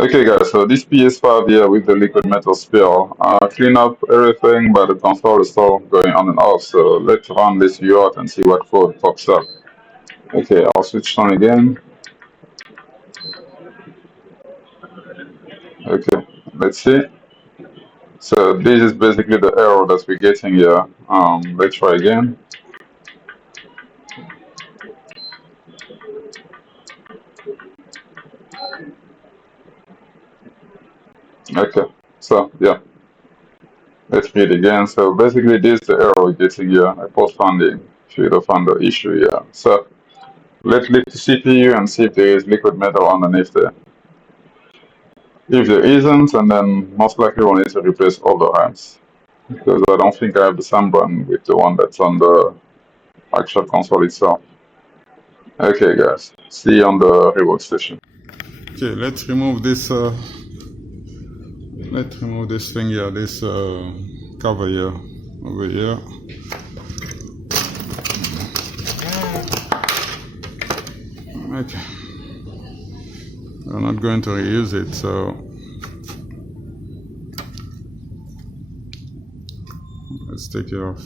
Okay guys, so this PS5 here with the liquid metal spill, clean up everything, but the console is still going on and off, so let's run this view out and see what code pops up. Okay, I'll switch on again. Okay, let's see. So this is basically the error that we're getting here. Let's try again. Okay, so yeah, let's read again. So basically this is the error we're getting here, a post funding should have found the issue here. So let's lift the CPU and see if there is liquid metal underneath there. If there isn't, and then most likely we'll need to replace all the RAMs, because I don't think I have the same run with the one that's on the actual console itself. Okay guys, see you on the rework station. Okay, let's remove this thing here, this cover here, over here. Okay, I'm not going to reuse it, so let's take it off.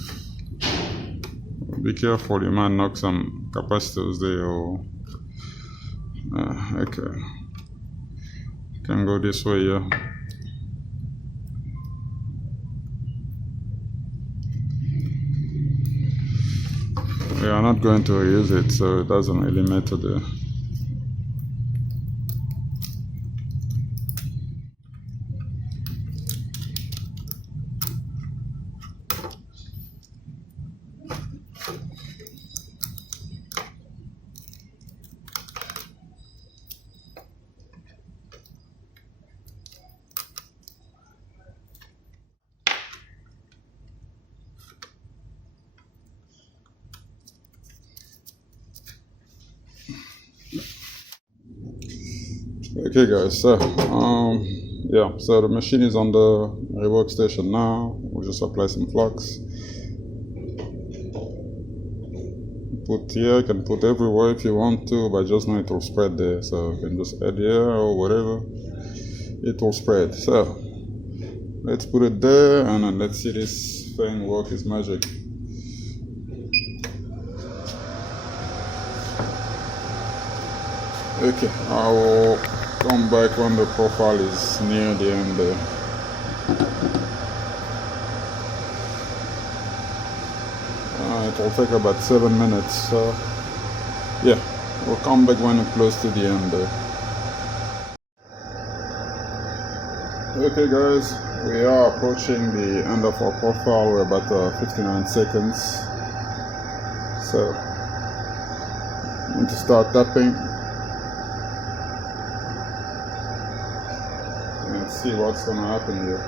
Be careful, you might knock some capacitors there, or okay, can go this way here. We are not going to reuse it, so it doesn't really matter there. Okay guys, so yeah, so the machine is on the rework station now. We'll just apply some flux. Put here, you can put everywhere if you want to, but just know it will spread there. So you can just add here or whatever, it will spread. So let's put it there and then let's see this thing work its magic. Okay, I will come back when the profile is near the end there. It will take about 7 minutes, so yeah, we'll come back when it's close to the end there. Okay guys, we are approaching the end of our profile. We're about 59 seconds, so I need to start tapping. Let's see what's gonna happen here.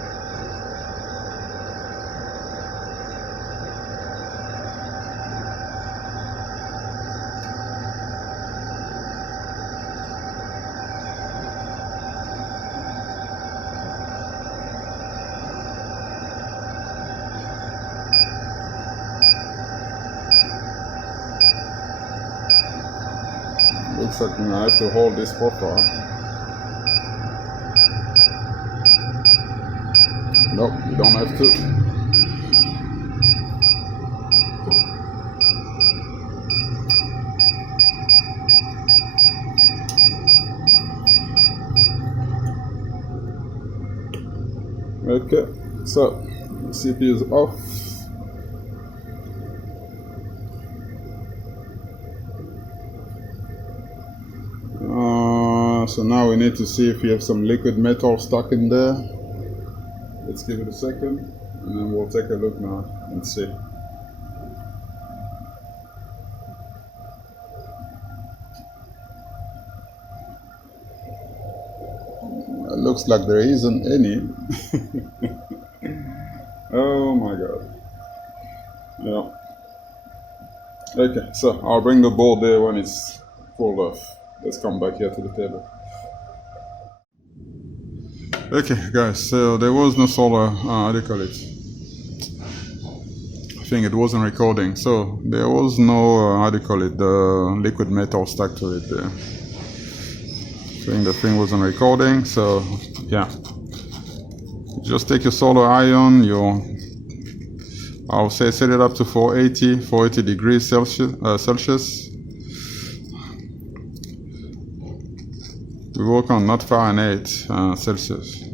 Looks like I have to hold this profile. Nope, you don't have to. Okay, so CPU is off. So now we need to see if we have some liquid metal stuck in there. Let's give it a second and then we'll take a look now and see. It looks like there isn't any. Oh my god. Yeah. Okay, so I'll bring the board there when it's pulled off. Let's come back here to the table. Okay guys, so there was no solar, how do you call it? I think it wasn't recording, so there was no, how do you call it, the liquid metal stuck to it there. Saying the thing wasn't recording, so yeah. Just take your solar ion, I'll say set it up to 480 degrees Celsius. We work on not Fahrenheit, Celsius.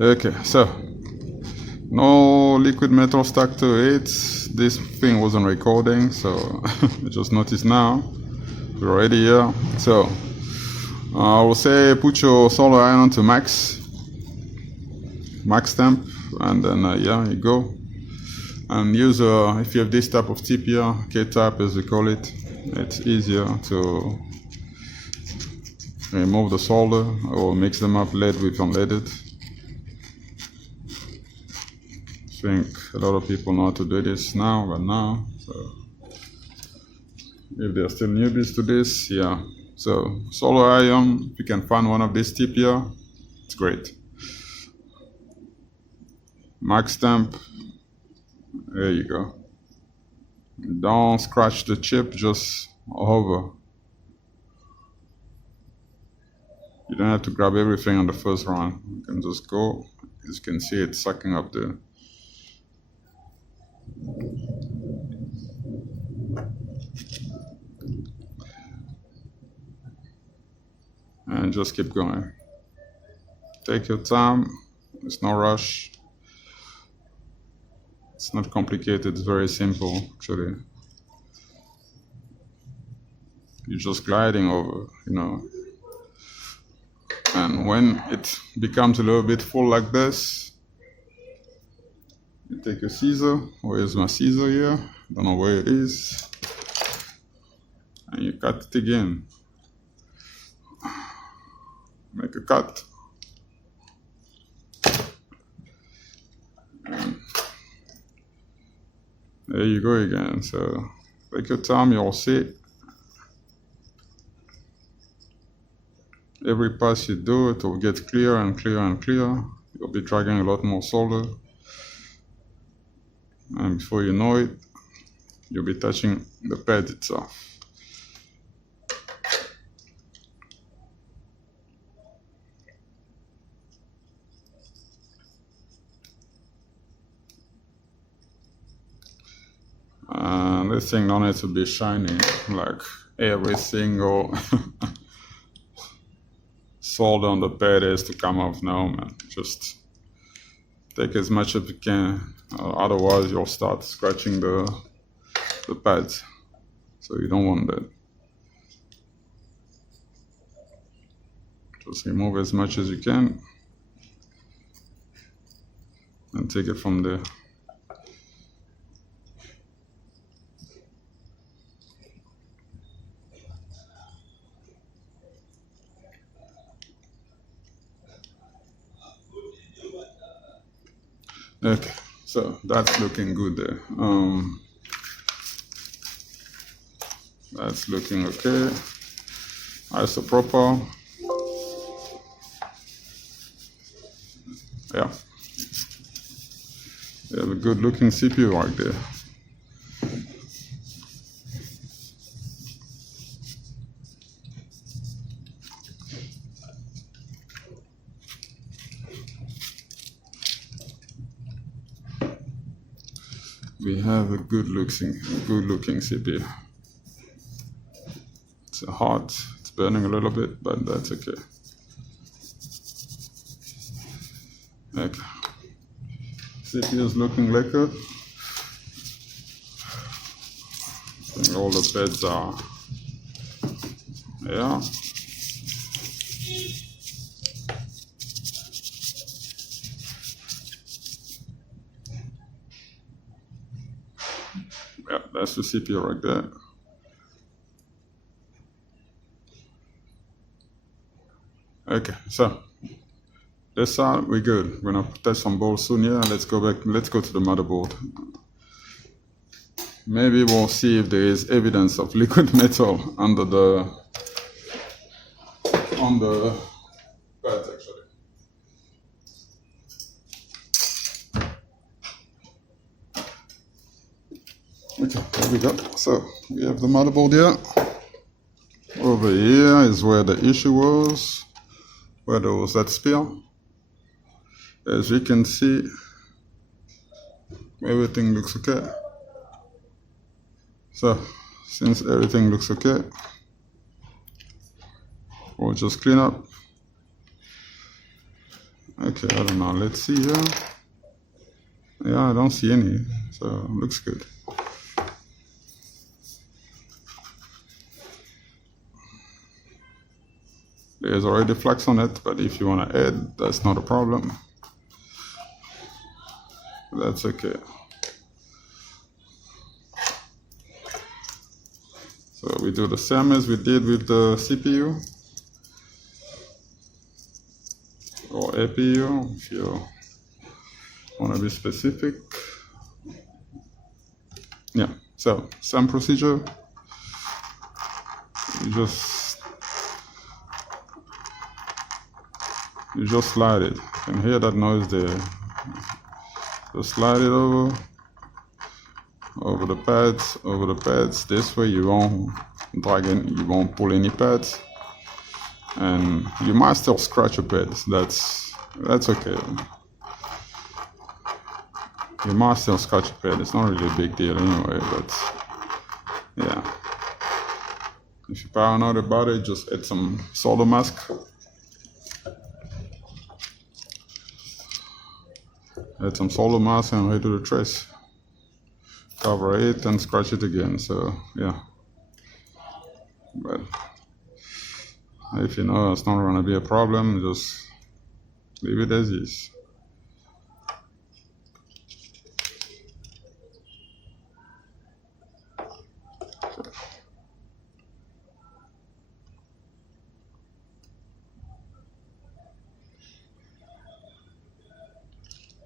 Okay, so no liquid metal stuck to it. This thing wasn't recording, so I just noticed now. We're already here. So I will say put your solar ion to max temp, and then yeah, you go. And use if you have this type of tip here, K-type as we call it, it's easier to remove the solder or mix them up lead with unleaded. I think a lot of people know how to do this now, so if they're still newbies to this, yeah. So solar ion, if you can find one of these tip here, it's great. Max temp, there you go. Don't scratch the chip, just hover. You don't have to grab everything on the first run. You can just go. As you can see, it's sucking up the and just keep going. Take your time. There's no rush. It's not complicated. It's very simple, actually. You're just gliding over, you know. And when it becomes a little bit full like this, you take your scissor. Where's my scissor here? Don't know where it is. And you cut it again. Make a cut. And there you go again. So take your time, you'll see. Every pass you do, it will get clearer and clearer and clearer. You'll be dragging a lot more solder. And before you know it, you'll be touching the pad itself. And this thing don't need to be shiny, like every single solder on the pad is to come off. No, man, just take as much as you can, otherwise you'll start scratching the pads, so you don't want that. Just remove as much as you can and take it from there. Okay, so that's looking good there. That's looking okay. Isopropyl. Yeah. We have a good looking CPU right there. We have a good looking CPU. It's hot, it's burning a little bit, but that's okay. Okay. CPU is looking lekker. I think all the pads are, yeah. Yeah, that's the CPU right there. Okay, so this side we're good. We're gonna test some balls soon. Yeah, let's go back. Let's go to the motherboard. Maybe we'll see if there is evidence of liquid metal on the pads actually. Okay, there we go. So we have the motherboard here. Over here is where the issue was, where there was that spill. As you can see, everything looks okay. So since everything looks okay, we'll just clean up. Okay, I don't know, let's see here. Yeah, I don't see any, so looks good. There's already flags on it, but if you want to add, that's not a problem. That's okay. So we do the same as we did with the CPU or APU, if you want to be specific. Yeah, so same procedure. You just slide it. You can hear that noise there. Just slide it over the pads. This way you won't drag in, you won't pull any pads, and you might still scratch your pads. That's okay. You might still scratch your pad. It's not really a big deal anyway. But yeah, if you're paranoid about it, just add some solder mask. Add some solder mask and redo the trace. Cover it and scratch it again. So yeah, but if you know it's not gonna be a problem, just leave it as is.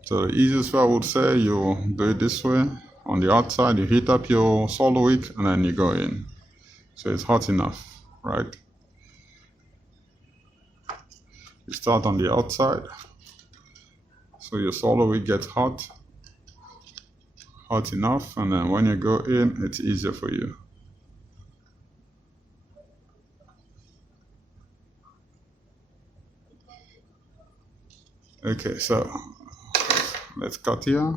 So the easiest way I would say, you do it this way. On the outside, you heat up your solder wick and then you go in. So it's hot enough, right? You start on the outside. So your solder wick gets hot enough, and then when you go in, it's easier for you. Okay, so let's cut here.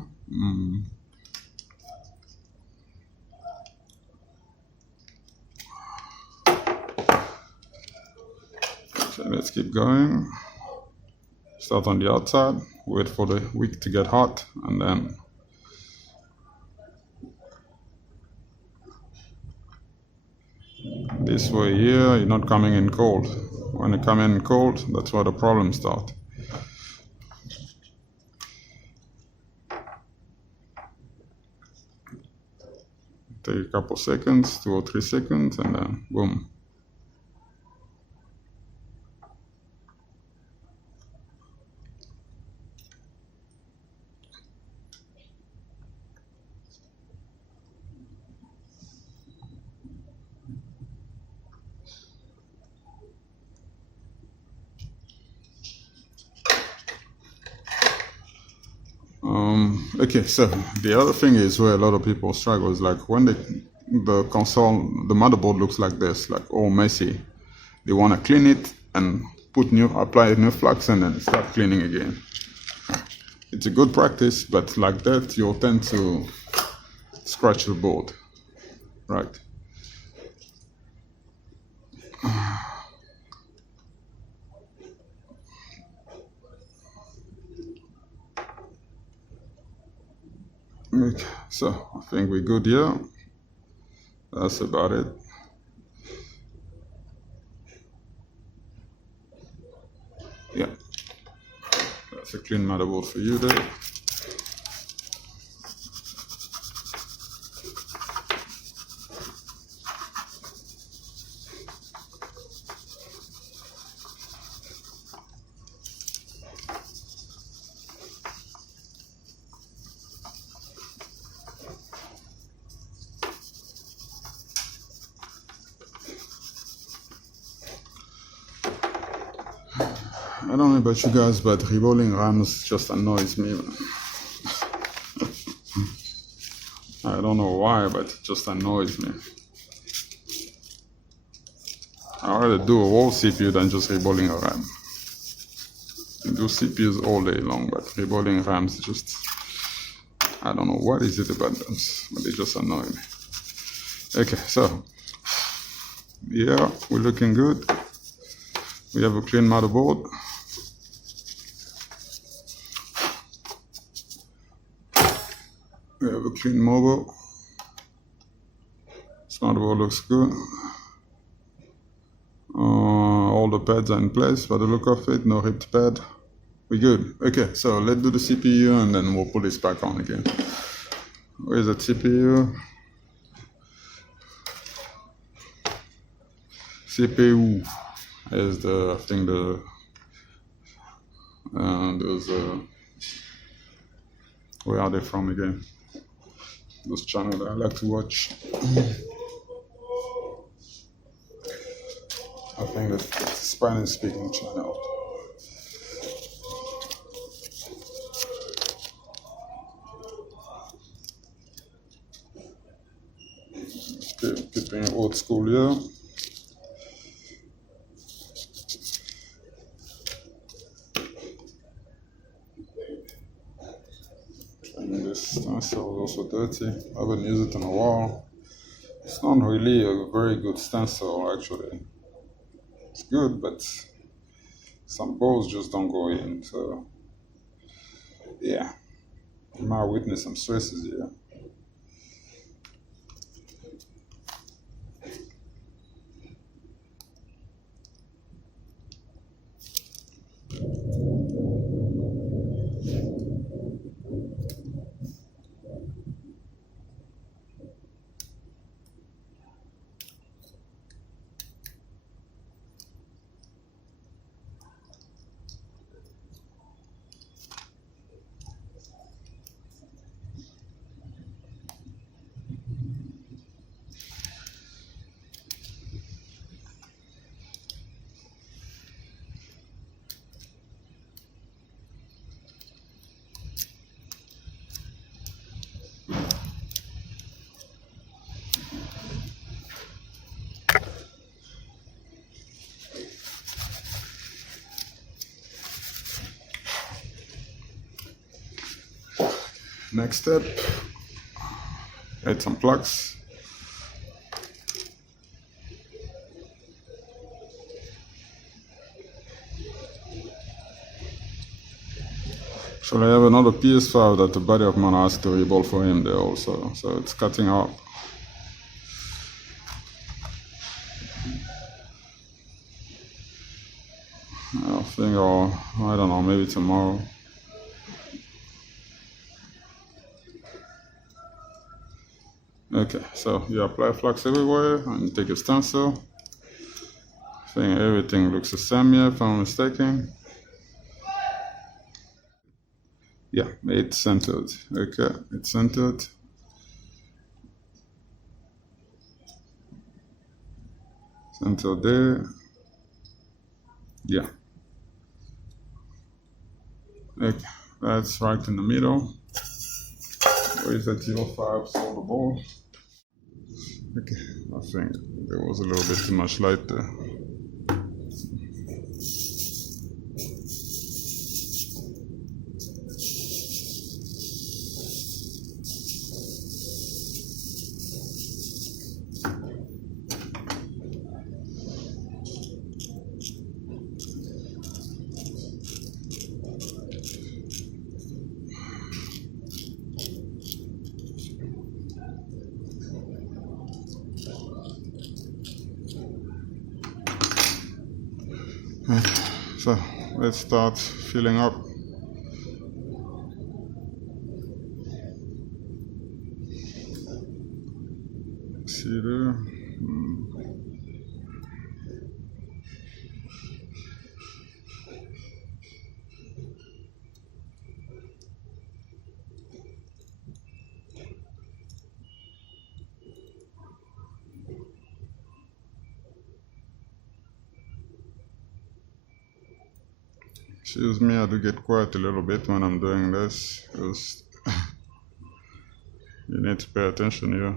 So let's keep going. Start on the outside, wait for the wick to get hot, and then this way here, you're not coming in cold. When you come in cold, that's where the problems start. Take a couple seconds, 2 or 3 seconds, and then boom. Okay, so the other thing is where a lot of people struggle is like when the console, the motherboard looks like this, like all messy. They want to clean it and apply new flux and then start cleaning again. It's a good practice, but like that you'll tend to scratch the board, right? Okay, so I think we're good here. That's about it. Yeah, that's a clean motherboard for you there. I don't know about you guys, but reballing RAMs just annoys me. I I don't know why, but it just annoys me. I'd rather do a whole CPU than just reballing a RAM. I do CPUs all day long, but reballing RAMs just, I don't know what is it about them, but they just annoy me. Okay, so yeah, we're looking good. We have a clean motherboard. We have a clean mobile. This motherboard looks good. All the pads are in place by the look of it, no ripped pad. We're good. Okay, so let's do the CPU and then we'll put this back on again. Where is the CPU? CPU is the, I think the, those, where are they from again? Those channels that I like to watch. I think that's the Spanish speaking channel. Okay, keeping old school here. And this stencil is also dirty. I haven't used it in a while. It's not really a very good stencil actually. It's good, but some balls just don't go in, so yeah. You might witness some stresses here. Next step, add some plugs. Actually, I have another PS5 that the buddy of mine asked to reball for him there also, so it's cutting out. I think, or I don't know, maybe tomorrow. Okay, so you apply flux everywhere and you take a stencil. I think everything looks the same here if I'm mistaken. Yeah, it's centered. Okay, it's centered. Centered there. Yeah. Okay, that's right in the middle. Where is that 05 solder ball? Okay, I think there was a little bit too much light there. So let's start filling up. See there? Excuse me, I do get quiet a little bit when I'm doing this, because you need need to pay attention here.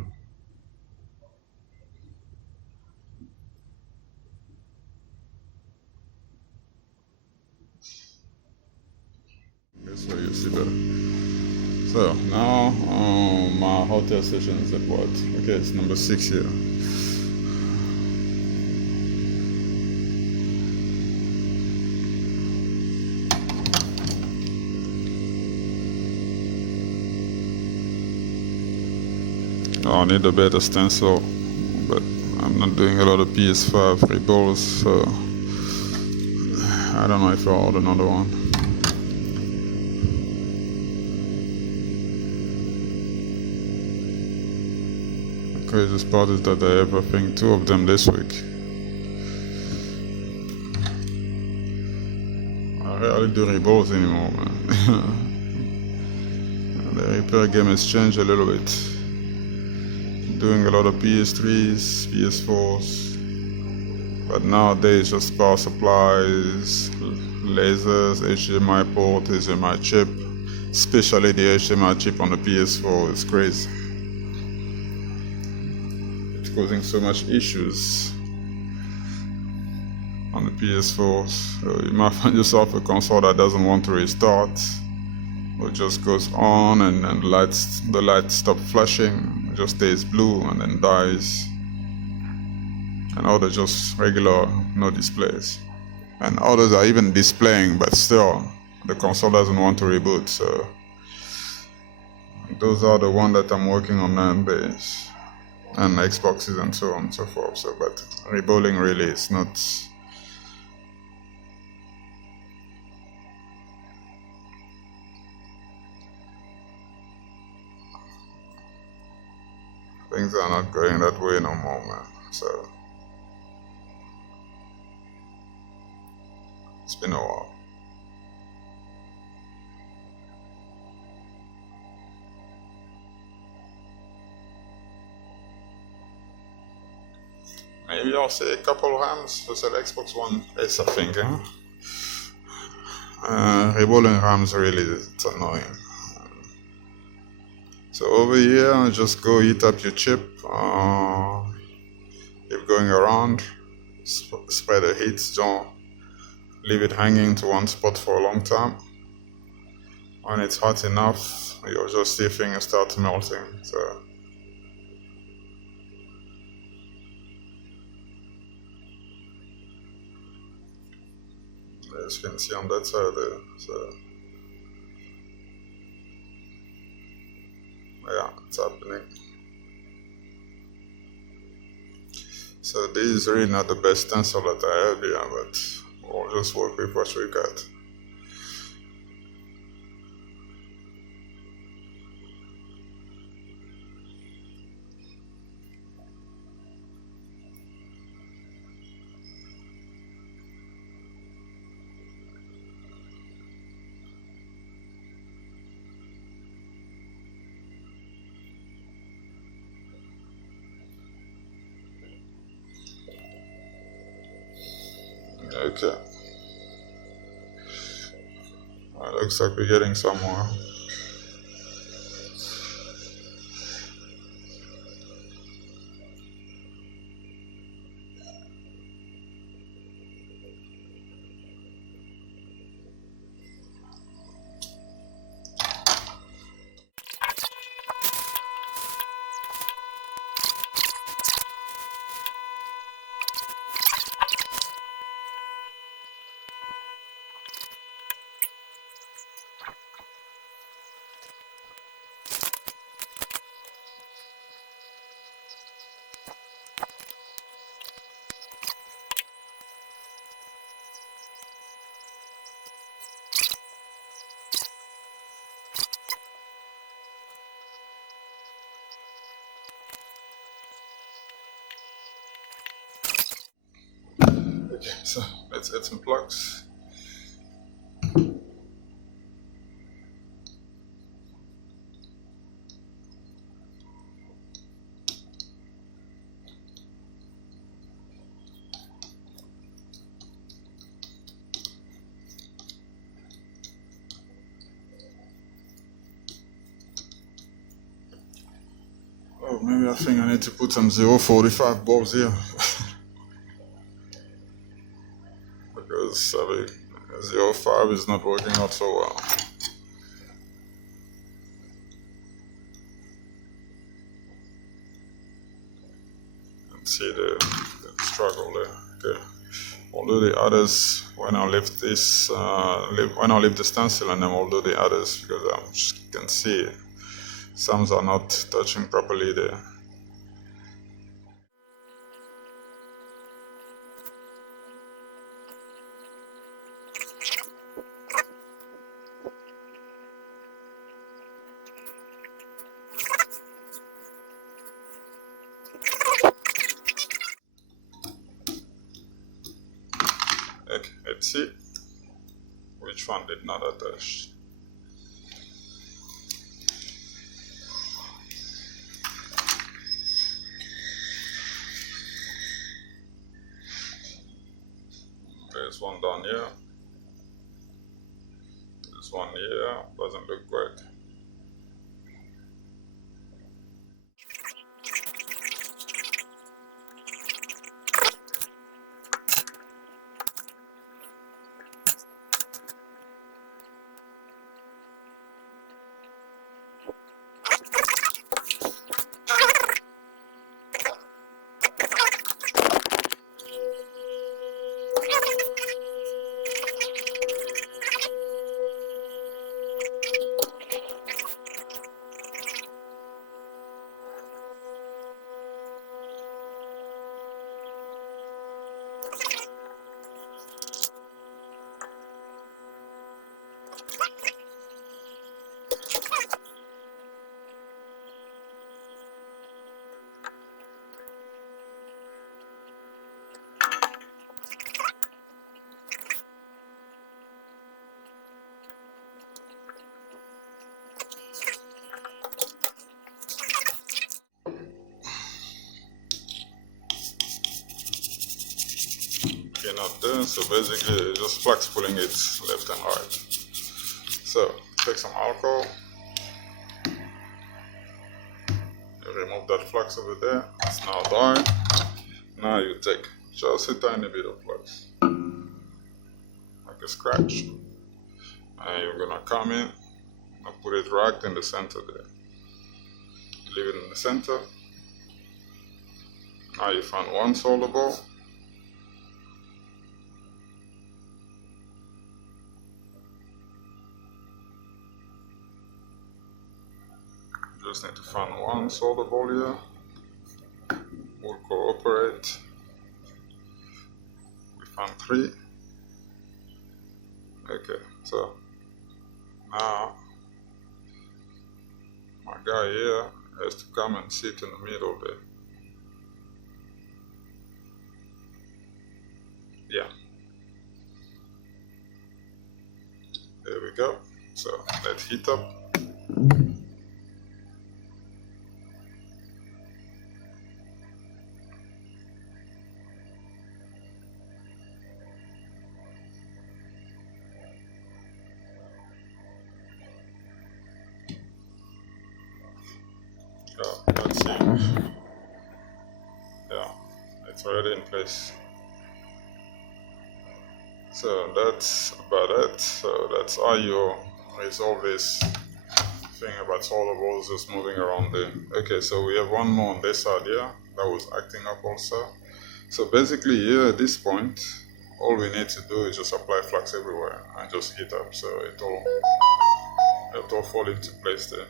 That's where you see better. So now my hotel session is at what? Okay, it's number 6 here. I need a better stencil, but I'm not doing a lot of Ps5 Reballs, so I don't know if I'll order another one. The craziest part is that I have, I think, 2 of them this week. I rarely do Reballs anymore, man. The repair game has changed a little bit. Doing a lot of PS3s, PS4s, but nowadays just power supplies, lasers, HDMI port, HDMI chip, especially the HDMI chip on the PS4 is crazy. It's causing so much issues on the PS4. So you might find yourself a console that doesn't want to restart, or just goes on and the lights stop flashing, it just stays blue and then dies. And others just regular, no displays. And others are even displaying, but still the console doesn't want to reboot. So those are the ones that I'm working on nowadays, and Xboxes and so on and so forth. So, but reballing really is not. Things are not going that way no more, man. So it's been a while. Maybe I'll say a couple of RAMs for the Xbox One S, I think. Reballing RAMs really is annoying. So over here, just go heat up your chip. Keep going around, spread the heat, don't leave it hanging to one spot for a long time. When it's hot enough, you'll just see things start melting. So as you can see on that side there. So yeah, it's happening. So this is really not the best stencil that I have here, but we'll just work with what we got. Okay. Looks like we're getting somewhere. Okay, so let's add some plugs. maybe I think I need to put some 0.45 bulbs here. Because 0.5 is not working out so well. See the struggle there. Okay. I'll do the others when I lift this, when I lift the stencil, and then I'll do the others because I can see some are not touching properly there. Okay, let's see which one did not attach. There's one down here. This one here doesn't look great. Not there, so basically just flux pulling it left and right. So take some alcohol, you remove that flux over there, it's now dry. Now you take just a tiny bit of flux, like a scratch, and you're gonna come in and put it right in the center there. Leave it in the center. Now you find one solder ball. Just need to find one solder ball here. We'll cooperate. We found 3. Okay, so now my guy here has to come and sit in the middle there. Yeah. There we go. So let's heat up. Let's see. Yeah, it's already in place. So that's about it. So that's how you resolve this thing about solder balls just moving around there. Okay, so we have one more on this side here that was acting up also. So basically here at this point, all we need to do is just apply flux everywhere and just heat up so it all fall into place there.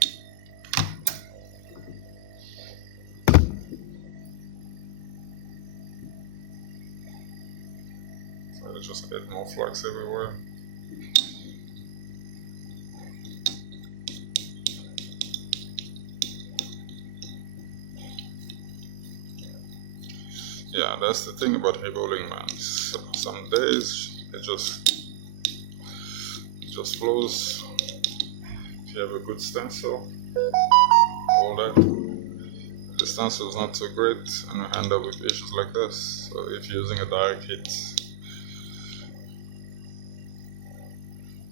So just add more flux everywhere. Yeah, that's the thing about reballing, man. So some days it just flows. If you have a good stencil, all that. The stencil is not so great, and you end up with issues like this. So if you're using a direct heat.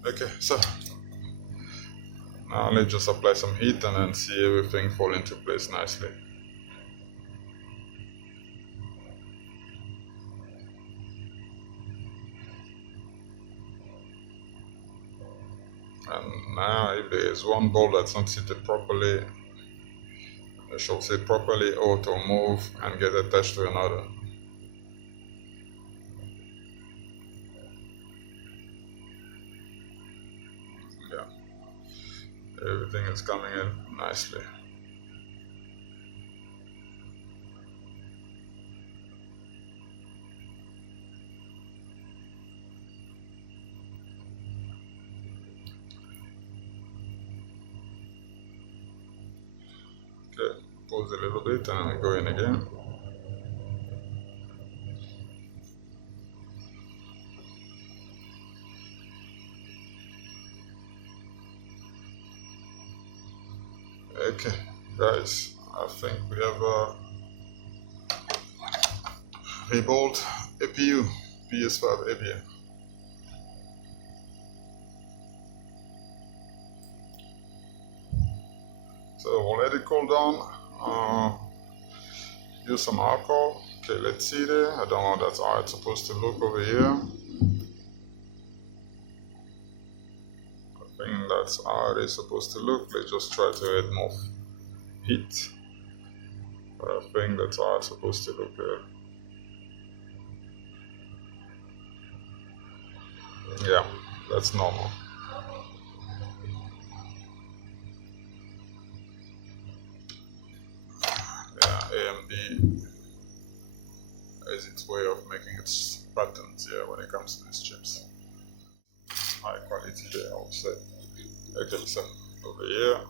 Okay, so now let's just apply some heat and then see everything fall into place nicely. And now if there is one ball that's not seated properly, I shall say properly, auto move and get attached to another. Yeah, everything is coming in nicely. Okay, pause a little bit and I go in again. Okay, guys, I think we have Reballed APU, Ps5 APU. So we'll let it cool down. Use some alcohol. Okay, let's see there. I don't know that's how it's supposed to look over here. I think that's how it is supposed to look. Let's just try to add more heat. But I think that's how it's supposed to look there. Yeah, that's normal. Yeah, AMD has its way of making its patterns here when it comes to these chips. High quality there, I would say. Okay, so over here.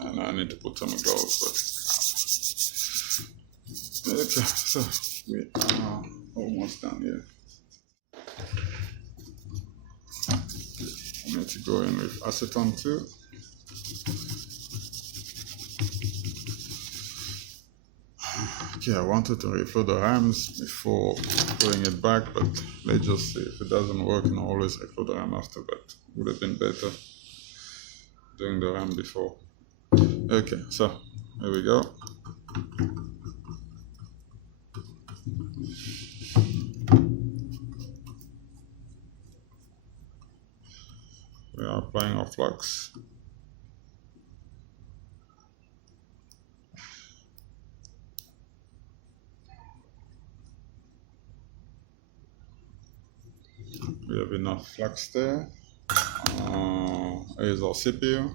And I need to put some gloves, but okay, so we are almost done here. I need to go in with acetone too. Okay, I wanted to refill the RAMs before putting it back, but let's just see if it doesn't work and always refill the RAM after, but would have been better doing the RAM before. Okay, so here we go. We are applying our flux. We have enough flux there. Here's our CPU,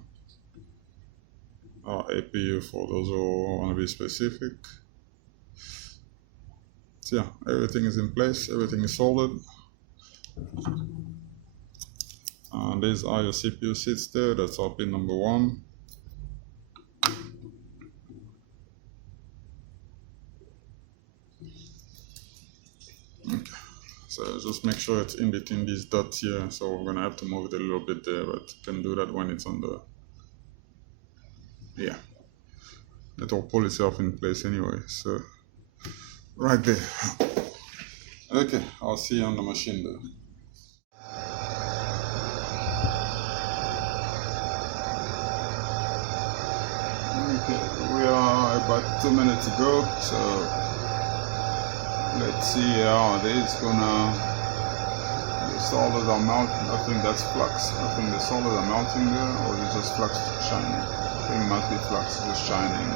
our APU for those who want to be specific. So yeah, everything is in place, everything is soldered. These are your CPU seats there, that's our pin number 1. Okay, so just make sure it's in between these dots here, so we're gonna have to move it a little bit there, but you can do that when it's on the, yeah, it will pull itself in place anyway, so right there. Okay, I'll see you on the machine there. Okay, we are about 2 minutes ago, so let's see how it is gonna, the solid are melting. I think that's flux. I think the solid are melting there, or is it just flux shining? I think it must be flux just shining.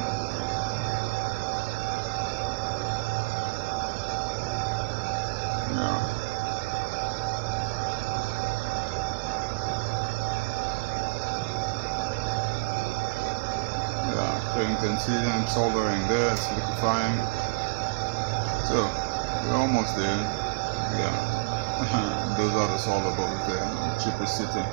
Yeah. Yeah, so you can see them soldering there, it's liquefying. So, we're almost there. Yeah. Those are the solder balls there. The chip is sitting.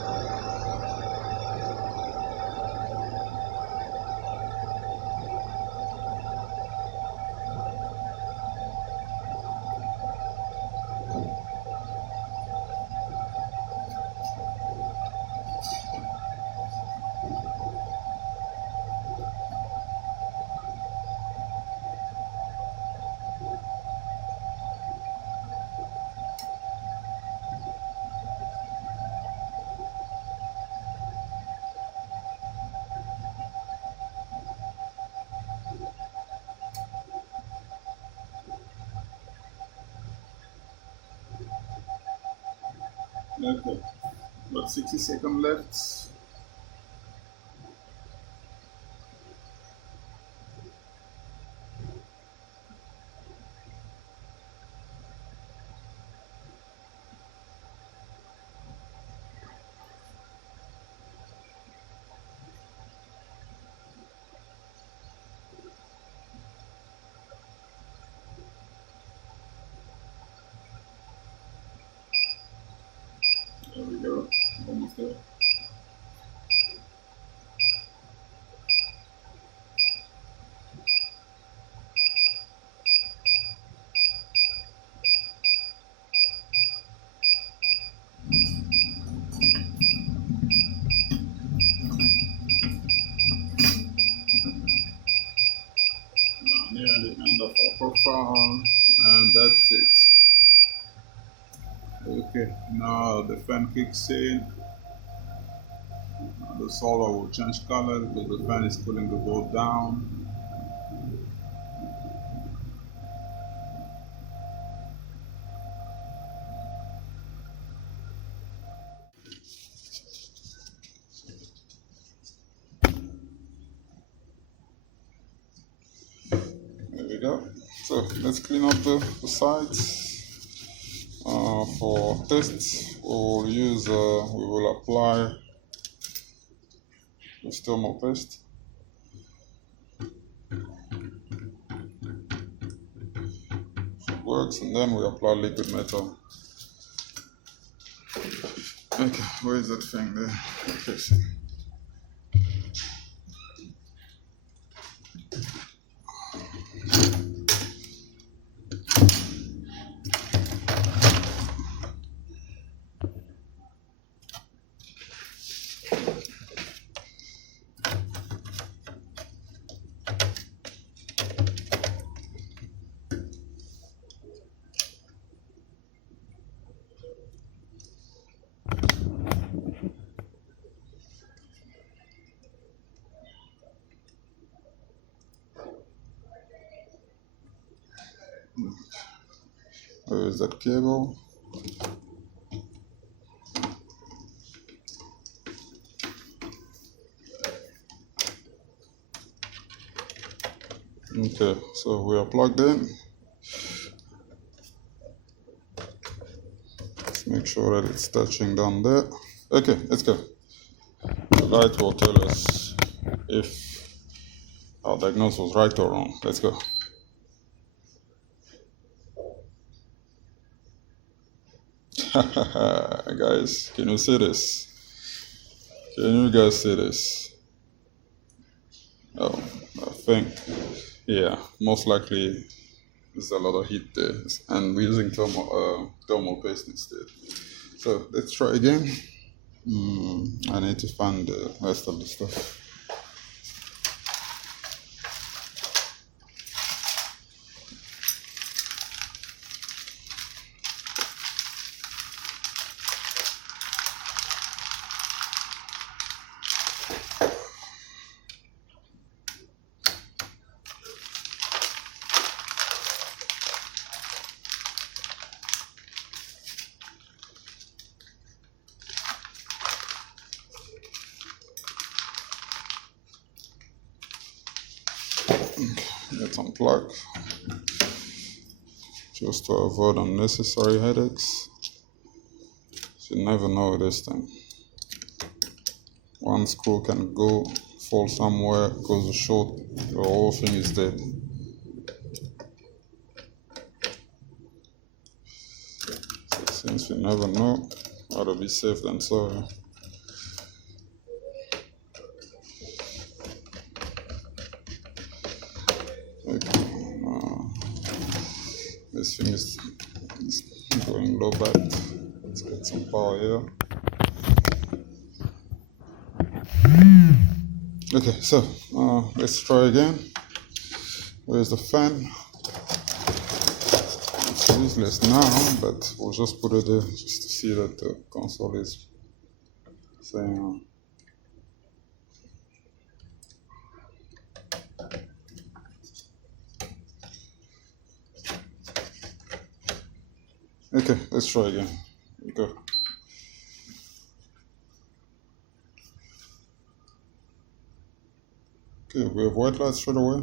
Okay, about 60 seconds left. There we go, almost there. Near the end of our profile, and that's it. Okay, now the fan kicks in. The solar will change color because the fan is cooling the board down. There we go. So let's clean up the sides. For tests, we will apply this thermal paste. It works, and then we apply liquid metal. Okay, where is that thing there? Okay, so where is that cable? Okay, so we are plugged in. Let's make sure that it's touching down there. Okay, let's go. The light will tell us if our diagnosis was right or wrong. Let's go. Guys, can you see this? Can you guys see this? Oh, I think, yeah, most likely there's a lot of heat there, and we're using thermal paste instead. So let's try again. I need to find the rest of the stuff. Let's unplug, just to avoid unnecessary headaches. You never know this thing. One screw can fall somewhere, goes short, the whole thing is dead. So since you never know, rather be safe than sorry. Okay, this thing is going low back. Let's get some power here. Okay, so let's try again. Where's the fan? It's useless now, but we'll just put it there just to see that the console is saying. Okay, let's try again. Go. Okay, we have white light straight away.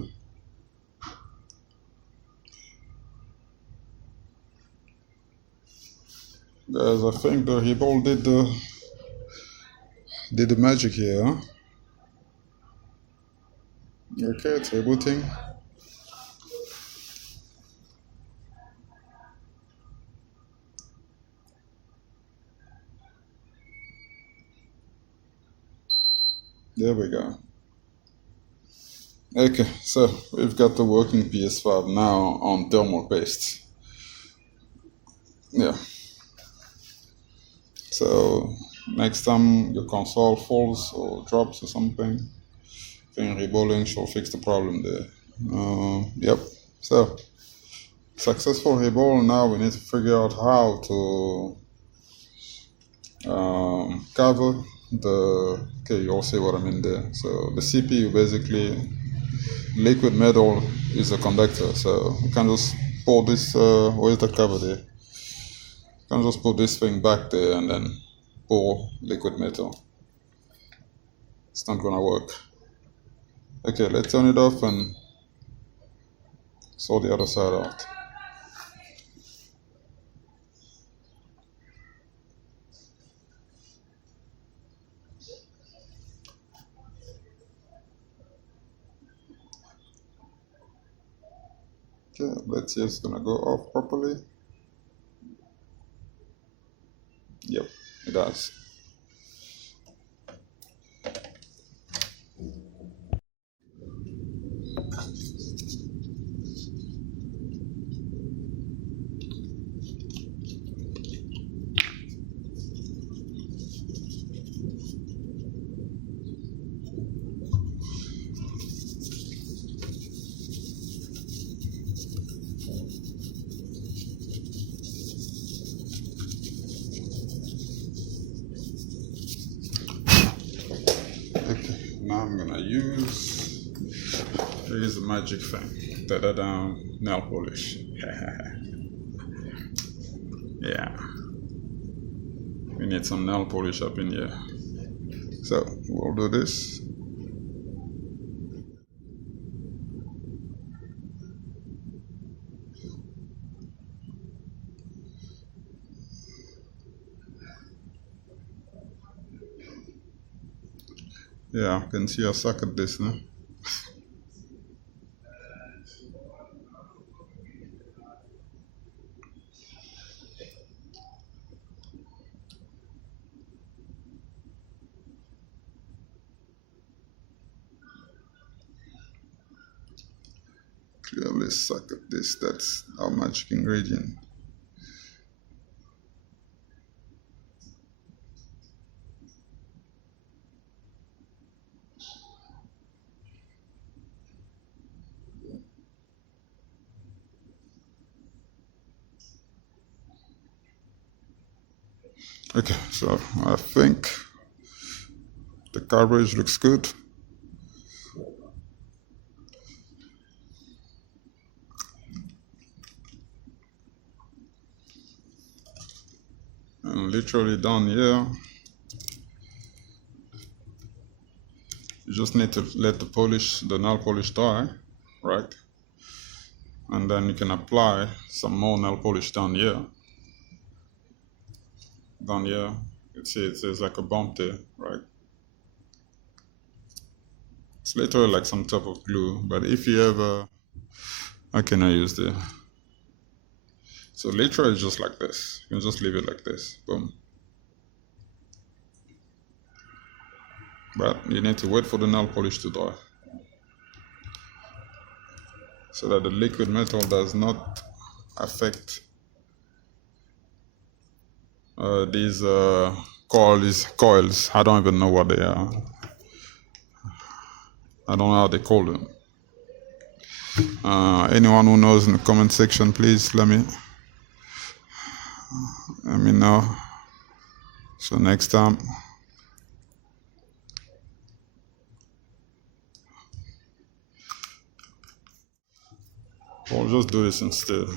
Guys, I think the Reball did the magic here, huh? Okay, it's rebooting. There we go. Okay, so we've got the working PS5 now on thermal paste. Yeah. So next time your console falls or drops or something, then reballing should fix the problem there. Yep. So successful reball. Now we need to figure out how to cover the. Okay, you all see what I mean there. So the CPU basically, liquid metal is a conductor. So you can just pull this. Where's the cover there? You can just put this thing back there and then pour liquid metal. It's not gonna work. Okay, let's turn it off and sort the other side out. Okay, let's see if it's gonna go off properly. Yep, it does. Okay, now I'm gonna use, here's the magic thing. Da-da-da, nail polish. Yeah. We need some nail polish up in here. So we'll do this. Yeah, you can see I suck at this now. Clearly suck at this. That's our magic ingredient. Okay, so I think the coverage looks good. And literally done here. You just need to let the nail polish dry, right? And then you can apply some more nail polish down here. Down here, you see there's like a bump there, right? It's literally like some type of glue, but if you ever, how can I use the, so literally just like this. You can just leave it like this, boom. But you need to wait for the nail polish to dry, so that the liquid metal does not affect these coils. I don't even know what they are. I don't know how they call them. Anyone who knows in the comment section, please let me know. So next time, we'll just do this instead.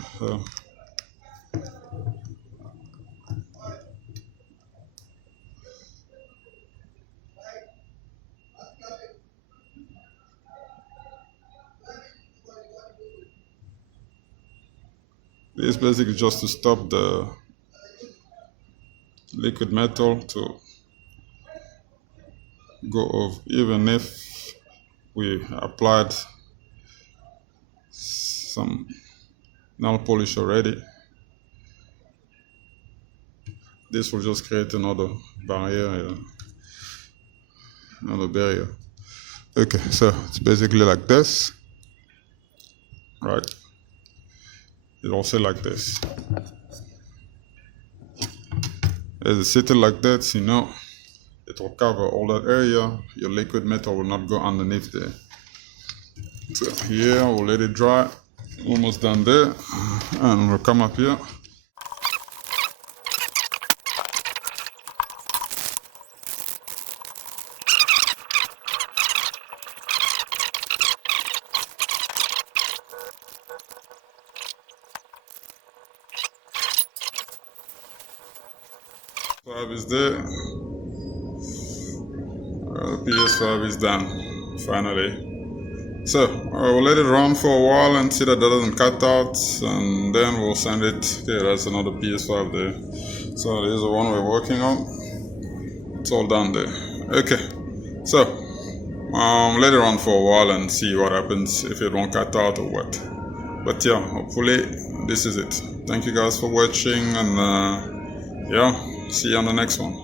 This is basically just to stop the liquid metal to go off, even if we applied some nail polish already. This will just create another barrier, another barrier. Okay, so it's basically like this, right? It'll say like this. As it's sitting like that, you know, it will cover all that area. Your liquid metal will not go underneath there. So here, we'll let it dry. Almost done there. And we'll come up here. Ps5 is there. Ps5 is done, finally. So we'll let it run for a while and see that doesn't cut out, and then we'll send it. Okay, that's another Ps5 there. So this is the one we're working on. It's all done there. Okay, so let it run for a while and see what happens, if it won't cut out or what. But yeah, hopefully this is it. Thank you guys for watching, and yeah, see you on the next one.